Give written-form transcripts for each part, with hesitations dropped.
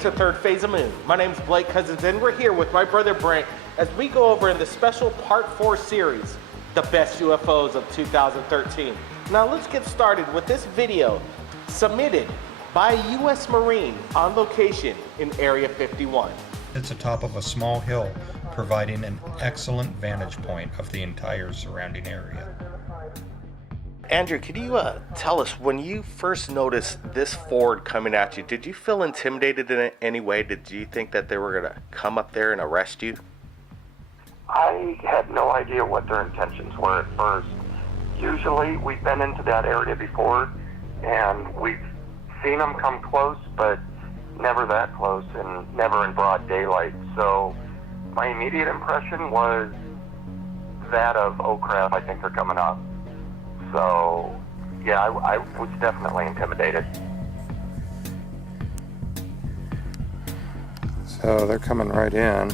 to Third Phase of Moon. My name's Blake Cousins and we're here with my brother Brent as we go over in the special Part 4 series, the best UFOs of 2013. Now let's get started with this video submitted by a U.S. Marine on location in Area 51. It's atop of a small hill, providing an excellent vantage point of the entire surrounding area. Andrew, could you tell us, when you first noticed this Ford coming at you, did you feel intimidated in any way? Did you think that they were going to come up there and arrest you? I had no idea what their intentions were at first. Usually, we've been into that area before, and we've seen them come close, but never that close and never in broad daylight. So my immediate impression was that of, oh crap, I think they're coming up. So yeah, I was definitely intimidated. So they're coming right in.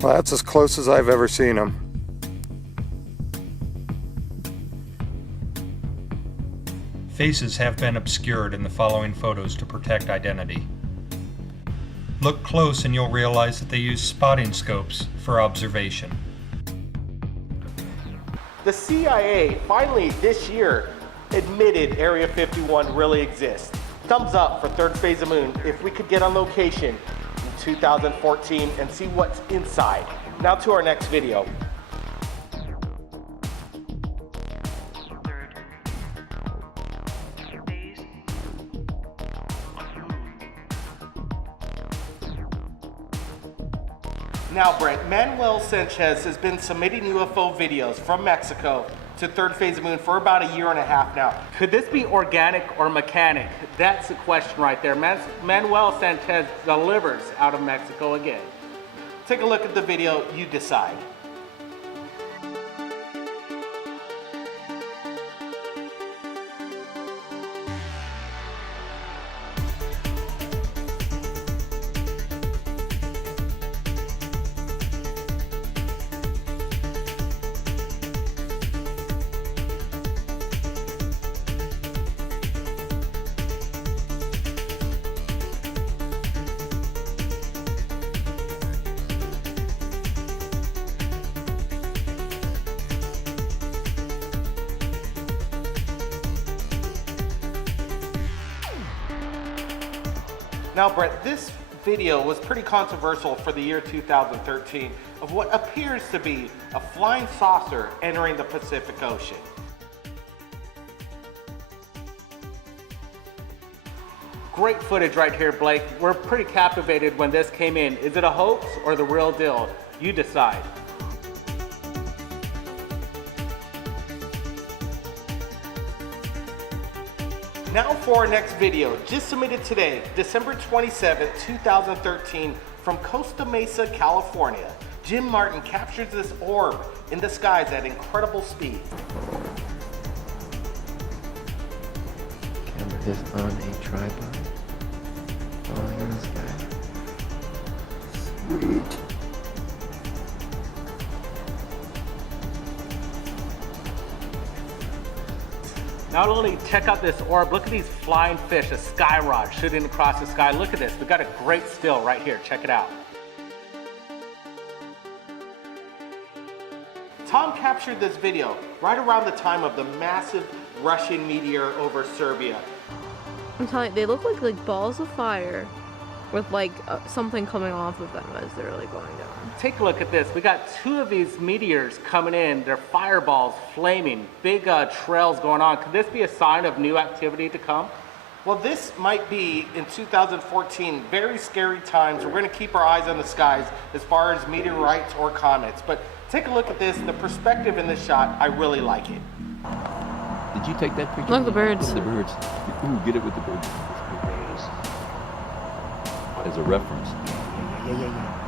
Well, that's as close as I've ever seen them. Faces have been obscured in the following photos to protect identity. Look close and you'll realize that they use spotting scopes for observation. The CIA finally this year admitted Area 51 really exists. Thumbs up for Third Phase of Moon if we could get on location in 2014 and see what's inside. Now to our next video. Now, Brent, Manuel Sanchez has been submitting UFO videos from Mexico to Third Phase of Moon for about a year and a half now. Could this be organic or mechanic? That's the question right there. Manuel Sanchez delivers out of Mexico again. Take a look at the video, you decide. Now, Brett, this video was pretty controversial for the year 2013 of what appears to be a flying saucer entering the Pacific Ocean. Great footage right here, Blake. We're pretty captivated when this came in. Is it a hoax or the real deal? You decide. Now for our next video, just submitted today, December 27, 2013, from Costa Mesa, California. Jim Martin captures this orb in the skies at incredible speed. Camera is on a tripod, falling in the sky. Sweet. Not only check out this orb, look at these flying fish, a sky rod shooting across the sky. Look at this, we got a great still right here, check it out. Tom captured this video right around the time of the massive Russian meteor over Serbia. I'm telling you, they look like balls of fire with like something coming off of them as they're really going down. Take a look at this. We got two of these meteors coming in. They're fireballs, flaming, big trails going on. Could this be a sign of new activity to come? Well, this might be, in 2014, very scary times. We're going to keep our eyes on the skies as far as meteorites or comets. But take a look at this. The perspective in this shot, I really like it. Did you take that picture? Look at the birds. The birds. Ooh, get it with the birds. As a reference. Yeah.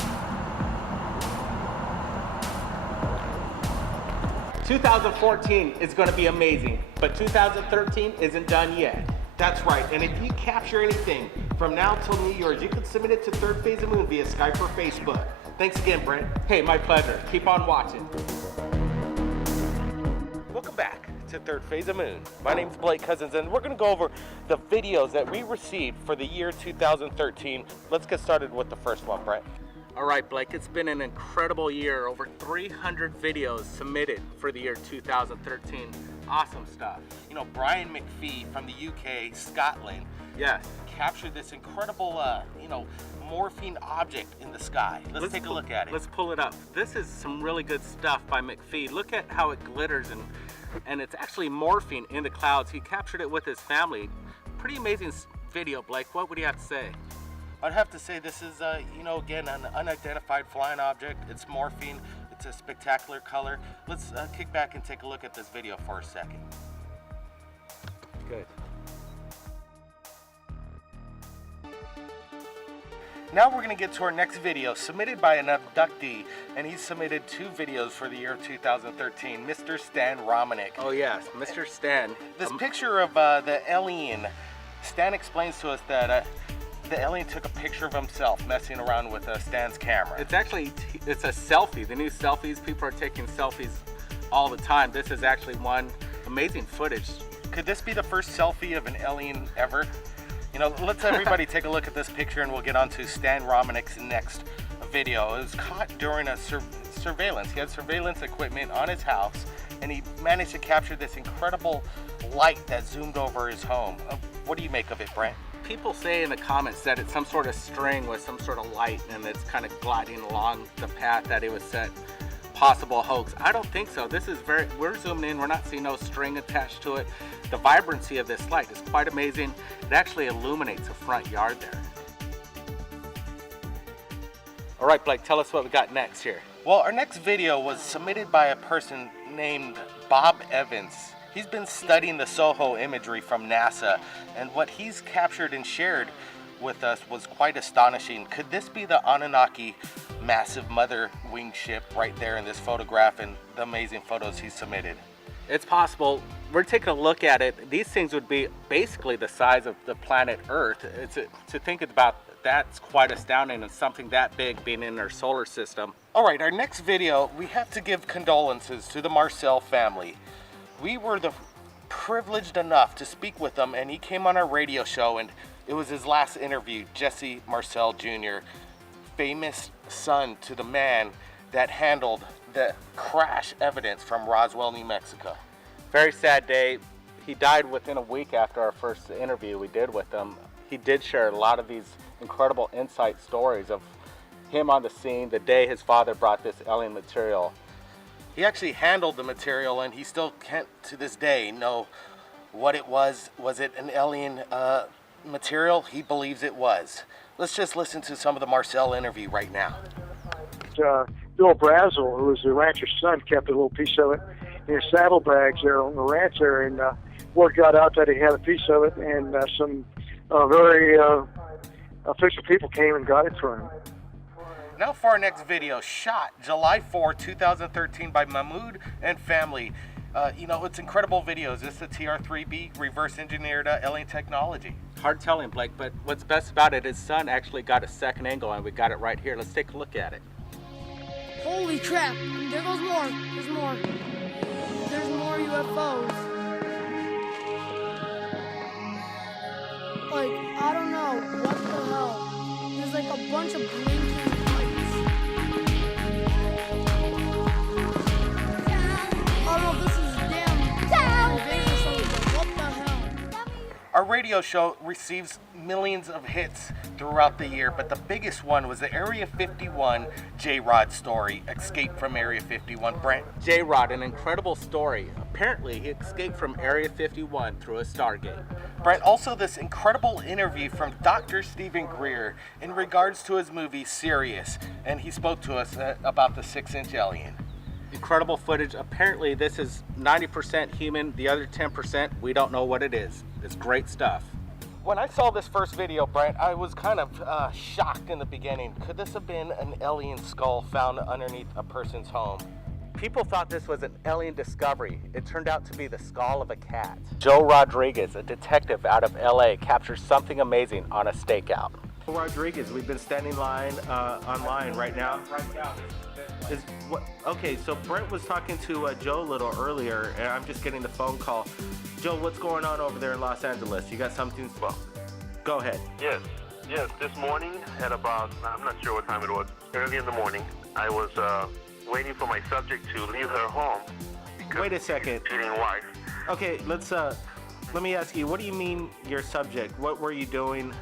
2014 is going to be amazing, but 2013 isn't done yet. That's right, and if you capture anything from now till New Year's, you can submit it to Third Phase of Moon via Skype or Facebook. Thanks again, Brent. Hey, my pleasure. Keep on watching. Welcome back to to third phase of moon. My name's Blake Cousins, and we're going to go over the videos that we received for the year 2013. Let's get started with the first one, Brett. All right, Blake, it's been an incredible year. Over 300 videos submitted for the year 2013. Awesome stuff. You know, Brian McPhee from the UK, Scotland, yes, captured this incredible, morphine object in the sky. Let's take a look at it. Let's pull it up. This is some really good stuff by McPhee. Look at how it glitters, and it's actually morphine in the clouds. He captured it with his family. Pretty amazing video, Blake. What would you have to say? I'd have to say this is, again, an unidentified flying object. It's morphine. It's a spectacular color. Let's kick back and take a look at this video for a second. Good. Now we're going to get to our next video, submitted by an abductee, and he's submitted 2 videos for the year 2013, Mr. Stan Romanek. Oh yes, Mr. Stan. This picture of the alien, Stan explains to us that the alien took a picture of himself messing around with Stan's camera. It's a selfie. The new selfies, people are taking selfies all the time. This is actually one amazing footage. Could this be the first selfie of an alien ever? You know, let's everybody take a look at this picture and we'll get on to Stan Romanek's next video. It was caught during a surveillance. He had surveillance equipment on his house and he managed to capture this incredible light that zoomed over his home. What do you make of it, Brent? People say in the comments that it's some sort of string with some sort of light and it's kind of gliding along the path that it was set. Possible hoax. I don't think so. This is we're zooming in, we're not seeing no string attached to it. The vibrancy of this light is quite amazing. It actually illuminates a front yard there. All right, Blake, tell us what we got next here. Well, our next video was submitted by a person named Bob Evans. He's been studying the SOHO imagery from NASA, and what he's captured and shared with us was quite astonishing. Could this be the Anunnaki massive mother wing ship right there in this photograph and the amazing photos he submitted? It's possible. We're taking a look at it. These things would be basically the size of the planet Earth. To think about that's quite astounding, and something that big being in our solar system. All right, our next video, we have to give condolences to the Marcel family. We were privileged enough to speak with him, and he came on our radio show, and it was his last interview. Jesse Marcel Jr., famous son to the man that handled the crash evidence from Roswell, New Mexico. Very sad day. He died within a week after our first interview we did with him. He did share a lot of these incredible insight stories of him on the scene the day his father brought this alien material. He actually handled the material, and he still can't to this day know what it was. Was it an alien material? He believes it was. Let's just listen to some of the Marcel interview right now. Bill Brazel, who was the rancher's son, kept a little piece of it in his saddlebags there on the ranch there, and word got out that he had a piece of it, and some very official people came and got it for him. Now for our next video, shot July 4, 2013 by Mahmoud and family. It's incredible videos. This is a TR-3B reverse engineered alien technology. Hard telling, Blake, but what's best about it, his son actually got a second angle, and we got it right here. Let's take a look at it. Holy crap, there goes more. There's more. There's more UFOs. Like, I don't know, what the hell? There's like a bunch of blinking lights. Oh no, this is damn Vegas. What the hell? Our radio show receives millions of hits throughout the year, but the biggest one was the Area 51 J-Rod story, Escape from Area 51. Brent? J-Rod, an incredible story. Apparently, he escaped from Area 51 through a Stargate. Brent, also this incredible interview from Dr. Stephen Greer in regards to his movie Sirius, and he spoke to us about the 6-inch alien. Incredible footage. Apparently, this is 90% human, the other 10%, we don't know what it is. It's great stuff. When I saw this first video, Brent, I was kind of shocked in the beginning. Could this have been an alien skull found underneath a person's home? People thought this was an alien discovery. It turned out to be the skull of a cat. Joe Rodriguez, a detective out of LA, captures something amazing on a stakeout. Rodriguez, we've been standing online right now. Is what? Okay, so Brent was talking to Joe a little earlier, and I'm just getting the phone call. Joe, what's going on over there in Los Angeles? You got something? Well, go ahead. Yes. This morning at about, I'm not sure what time it was, early in the morning, I was waiting for my subject to leave her home. Wait a second. Cheating wife. Okay, let me ask you, what do you mean your subject? What were you doing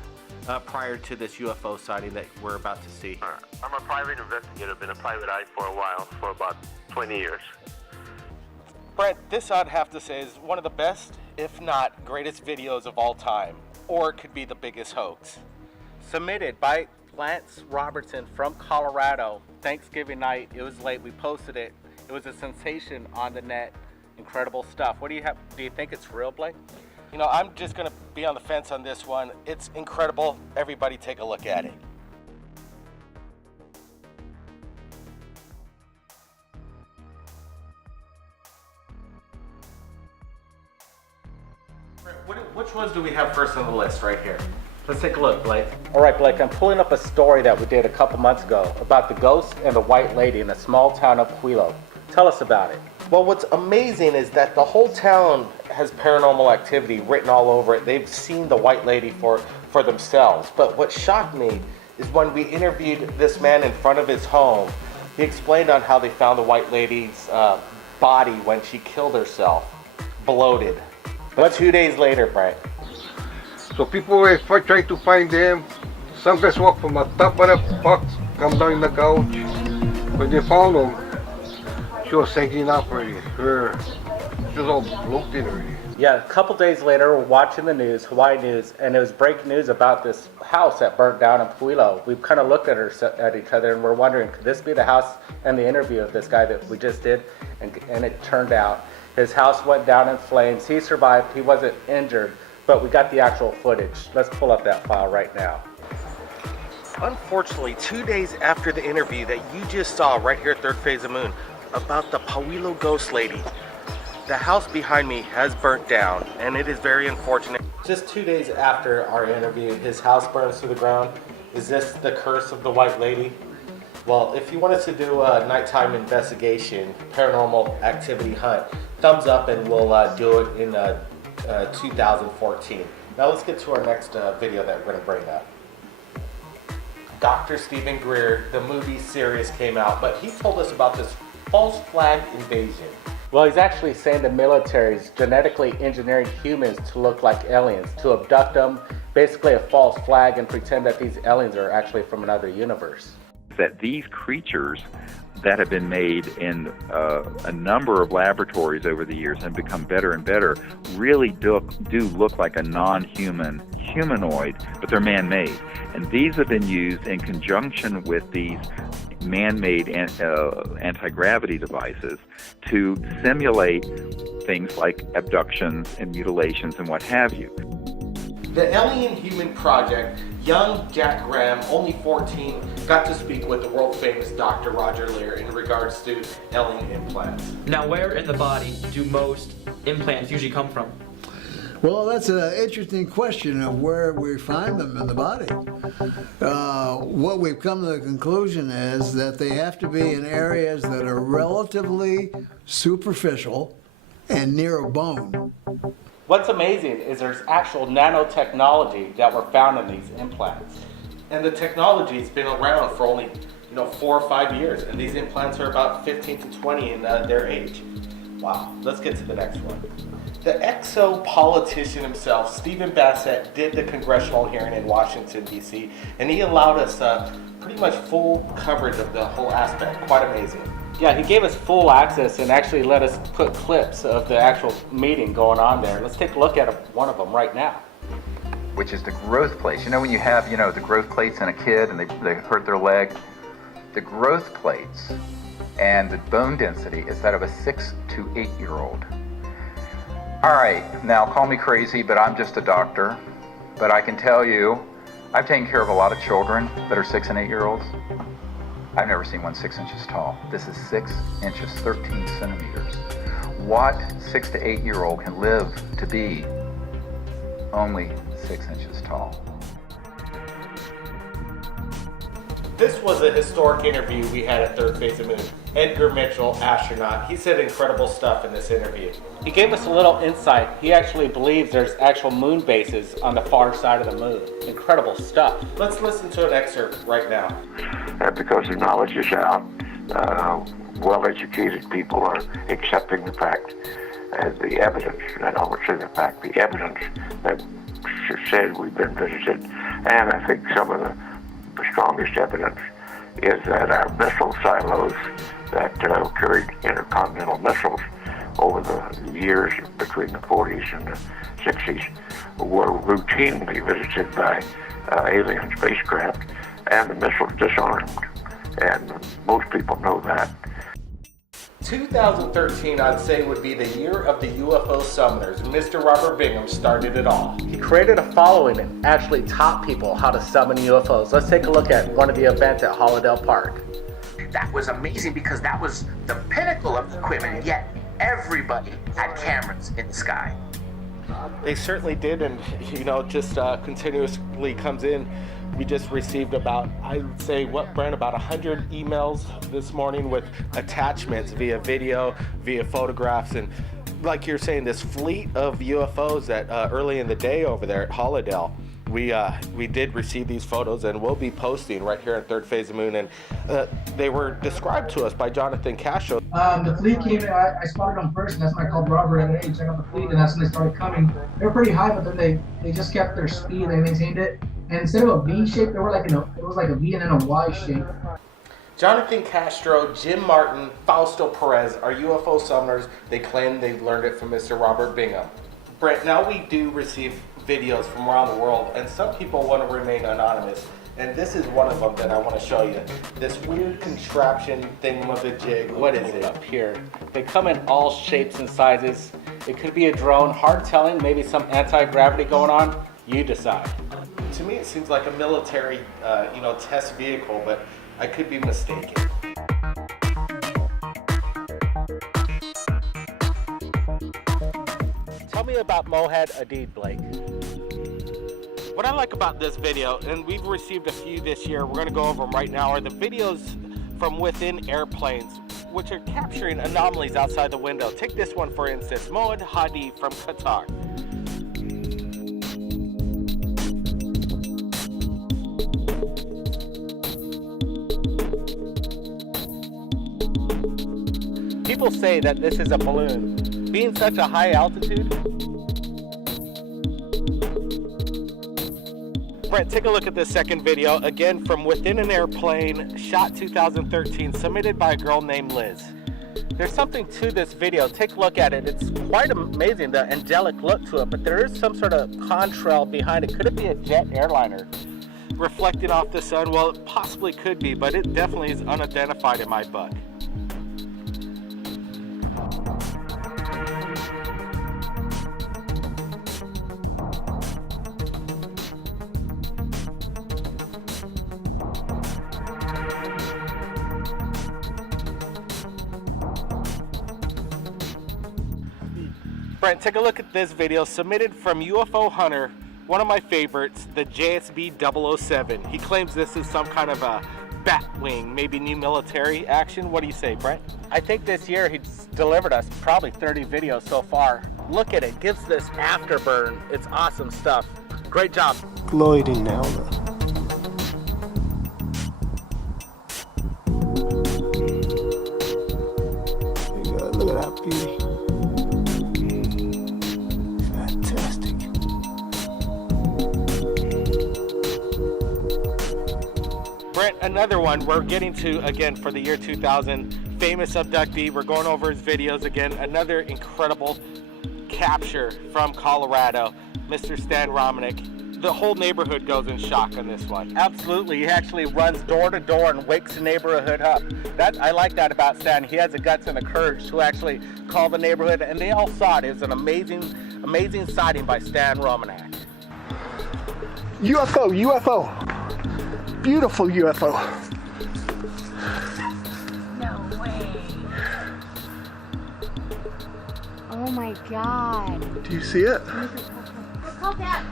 prior to this UFO sighting that we're about to see? I'm a private investigator, been a private eye for a while, for about 20 years. Brent, this I'd have to say is one of the best, if not greatest videos of all time, or it could be the biggest hoax. Submitted by Lance Robertson from Colorado, Thanksgiving night. It was late, we posted it. It was a sensation on the net. Incredible stuff. What do you have? Do you think it's real, Blake? You know, I'm just gonna be on the fence on this one. It's incredible. Everybody take a look at it. Which ones do we have first on the list right here? Let's take a look, Blake. All right, Blake, I'm pulling up a story that we did a couple months ago about the ghost and the white lady in a small town of Pueblo. Tell us about it. Well, what's amazing is that the whole town has paranormal activity written all over it. They've seen the white lady for themselves. But what shocked me is when we interviewed this man in front of his home, he explained on how they found the white lady's body when she killed herself, bloated. But 2 days later, Brent. So people were trying to find them. Some guys walk from the top of the box, come down the couch. When they found them, she was hanging up already. She was all bloated already. Yeah, a couple days later, we're watching the news, Hawaii news, and it was breaking news about this house that burnt down in Pueblo. We kind of looked at each other and we're wondering, could this be the house and the interview of this guy that we just did? And it turned out his house went down in flames. He survived. He wasn't injured, but we got the actual footage. Let's pull up that file right now. Unfortunately, 2 days after the interview that you just saw right here at Third Phase of Moon about the Pueblo ghost lady, the house behind me has burnt down, and it is very unfortunate. Just 2 days after our interview, his house burns to the ground. Is this the curse of the white lady? Well, if you want us to do a nighttime investigation, paranormal activity hunt, thumbs up and we'll do it in 2014. Now let's get to our next video that we're going to bring up. Dr. Stephen Greer, the movie series came out, but he told us about this false flag invasion. Well, he's actually saying the military is genetically engineering humans to look like aliens, to abduct them, basically a false flag, and pretend that these aliens are actually from another universe. That these creatures that have been made in a number of laboratories over the years and become better and better really do look like a non-human humanoid, but they're man-made. And these have been used in conjunction with these man-made anti-gravity devices to simulate things like abductions and mutilations and what have you. The Alien Human Project, young Jack Graham, only 14, got to speak with the world-famous Dr. Roger Lear in regards to alien implants. Now, where in the body do most implants usually come from? Well, that's an interesting question of where we find them in the body. What we've come to the conclusion is that they have to be in areas that are relatively superficial and near a bone. What's amazing is there's actual nanotechnology that were found in these implants. And the technology's been around for only 4 or 5 years, and these implants are about 15 to 20 in their age. Wow, let's get to the next one. The exo-politician himself, Stephen Bassett, did the congressional hearing in Washington, D.C., and he allowed us pretty much full coverage of the whole aspect. Quite amazing. Yeah, he gave us full access and actually let us put clips of the actual meeting going on there. Let's take a look at one of them right now. Which is the growth plates. You know when you have, the growth plates in a kid and they hurt their leg? The growth plates and the bone density is that of a 6 to 8-year-old. All right, now call me crazy, but I'm just a doctor. But I can tell you, I've taken care of a lot of children that are 6 and 8-year-olds. I've never seen one 6 inches tall. This is 6 inches, 13 centimeters. What 6 to 8-year-old can live to be only 6 inches tall? This was a historic interview we had at Third Phase of Moon. Edgar Mitchell, astronaut, he said incredible stuff in this interview. He gave us a little insight. He actually believes there's actual moon bases on the far side of the moon. Incredible stuff. Let's listen to an excerpt right now. Because the knowledge is out, well-educated people are accepting the fact and the evidence, and I would say the fact, the evidence that said we've been visited. And I think some of the strongest evidence is that our missile silos that carried intercontinental missiles over the years between the 40s and the 60s were routinely visited by alien spacecraft, and the missiles disarmed. And most people know that. 2013, I'd say, would be the year of the UFO summoners. Mr. Robert Bingham started it all. He created a following and actually taught people how to summon UFOs. Let's take a look at one of the events at Holidale Park. That was amazing because that was the pinnacle of equipment, yet everybody had cameras in the sky. They certainly did, and just continuously comes in. We just received about, I would say, about 100 emails this morning with attachments via video, via photographs, and like you're saying, this fleet of UFOs that early in the day over there at Holidale, we did receive these photos, and we'll be posting right here at Third Phase of Moon, and they were described to us by Jonathan Castro. The fleet came in, I spotted them first, and that's when I called Robert and hey, check out the fleet, and that's when they started coming. They were pretty high, but then they just kept their speed, they maintained it. And instead of a V shape, they were like it was like a V and then a Y shape. Jonathan Castro, Jim Martin, Fausto Perez are UFO summoners. They claim they've learned it from Mr. Robert Bingham. Brent, now we do receive videos from around the world, and some people want to remain anonymous. And this is one of them that I want to show you. This weird contraption thingamajig. What is it up here? They come in all shapes and sizes. It could be a drone, hard telling, maybe some anti-gravity going on. You decide. To me, it seems like a military, test vehicle, but I could be mistaken. Tell me about Mohed Adid, Blake. What I like about this video, and we've received a few this year, we're going to go over them right now, are the videos from within airplanes, which are capturing anomalies outside the window. Take this one, for instance, Mohed Adid from Qatar. People say that this is a balloon. Being such a high altitude. Brent, take a look at this second video, again from within an airplane, shot 2013, submitted by a girl named Liz. There's something to this video. Take a look at it. It's quite amazing, the angelic look to it, but there is some sort of contrail behind it. Could it be a jet airliner reflecting off the sun? Well, it possibly could be, but it definitely is unidentified in my book. Brent, take a look at this video submitted from UFO Hunter, one of my favorites, the JSB 007. He claims this is some kind of a bat wing, maybe new military action. What do you say, Brent? I think this year he's delivered us probably 30 videos so far. Look at it, gives this afterburn. It's awesome stuff. Great job. Gliding now. Look at that beauty. Brent, another one we're getting to again for the year 2000. Famous abductee. We're going over his videos again. Another incredible capture from Colorado. Mr. Stan Romanek. The whole neighborhood goes in shock on this one. Absolutely. He actually runs door to door and wakes the neighborhood up. I like that about Stan. He has the guts and the courage to actually call the neighborhood, and they all saw it. It was an amazing sighting by Stan Romanek. UFO. Beautiful UFO. No way. Oh my god. Do you see it? Call Dad.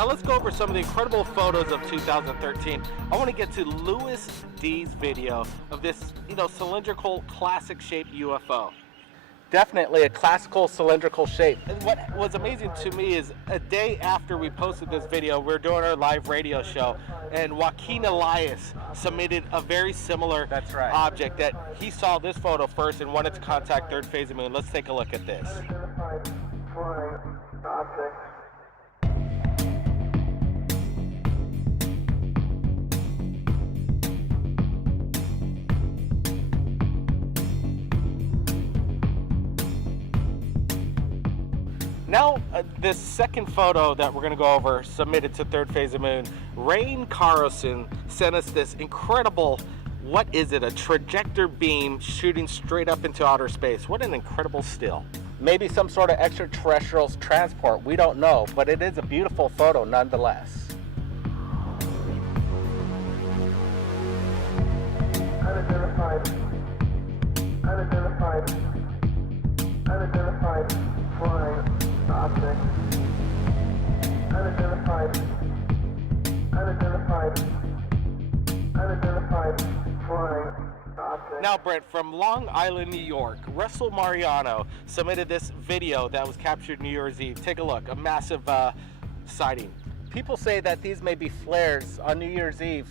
Now let's go over some of the incredible photos of 2013. I want to get to Louis D's video of this, cylindrical, classic-shaped UFO. Definitely a classical cylindrical shape. And what was amazing to me is a day after we posted this video, we were doing our live radio show, and Joaquin Elias submitted a very similar object that he saw this photo first and wanted to contact Third Phase of Moon. Let's take a look at this. Now, this second photo that we're going to go over, submitted to Third Phase of Moon, Rain Carlson sent us this incredible, what is it, a trajector beam shooting straight up into outer space. What an incredible still. Maybe some sort of extraterrestrial transport, we don't know, but it is a beautiful photo nonetheless. Unidentified flying object. Unidentified flying object. Now, Brent, from Long Island, New York, Russell Mariano submitted this video that was captured New Year's Eve. Take a look, a massive sighting. People say that these may be flares on New Year's Eve.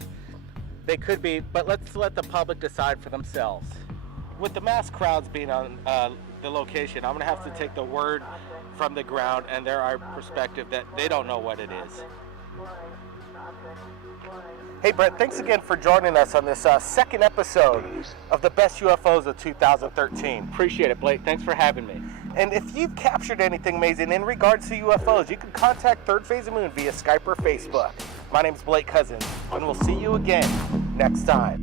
They could be, but let's let the public decide for themselves. With the mass crowds being on the location, I'm gonna have to take the word from the ground and their perspective that they don't know what it is. Hey Brett, thanks again for joining us on this second episode of the best UFOs of 2013. Appreciate it, Blake. Thanks for having me. And if you've captured anything amazing in regards to UFOs, you can contact Third Phase of Moon via Skype or Facebook. My name's Blake Cousins, and we'll see you again next time.